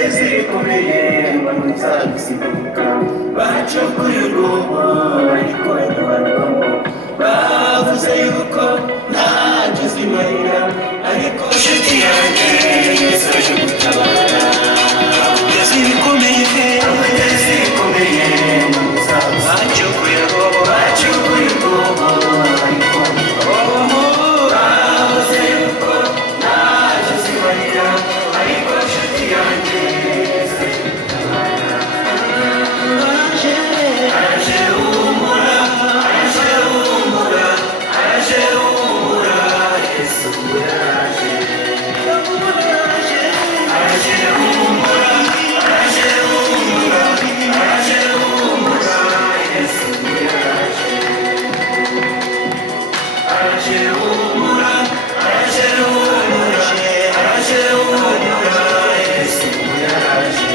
ese bikomeye ngo ntuzagusimbuka bacukuye urwobo ariko ntibarwamo bavuze yuko ntacyo uzimarira ariko nshuti yanjye Yesu aje gutabara abatezi bikomeye ngo ntuzagusimbuka bacukuye urwobo ariko bavuze yuko ntacyo uzimarira ariko nshuti yanjye Yesu aje gutabara araje humura Yesu yaraje araje humura Yesu yaraje araje humura Yesu yaraje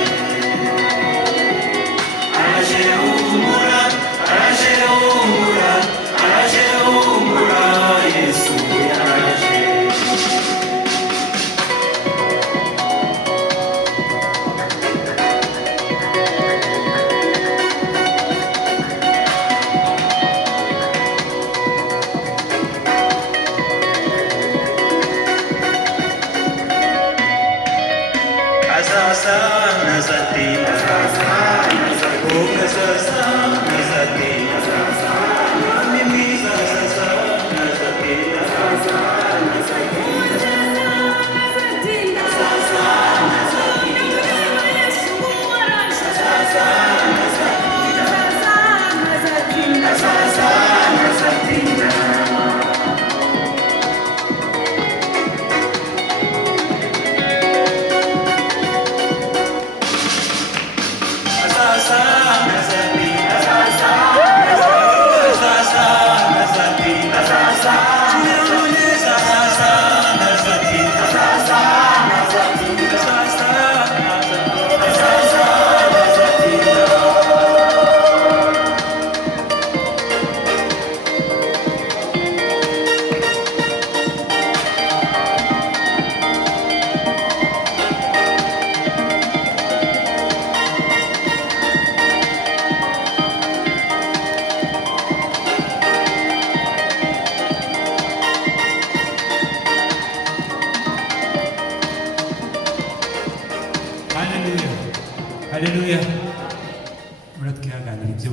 araje humura Yesu yaraje azaza nazatinda azaza nazatinda ni mwiza azaza nazatinda 할렐루야. 할렐루야. 우리 어떻게 하가 아니죠?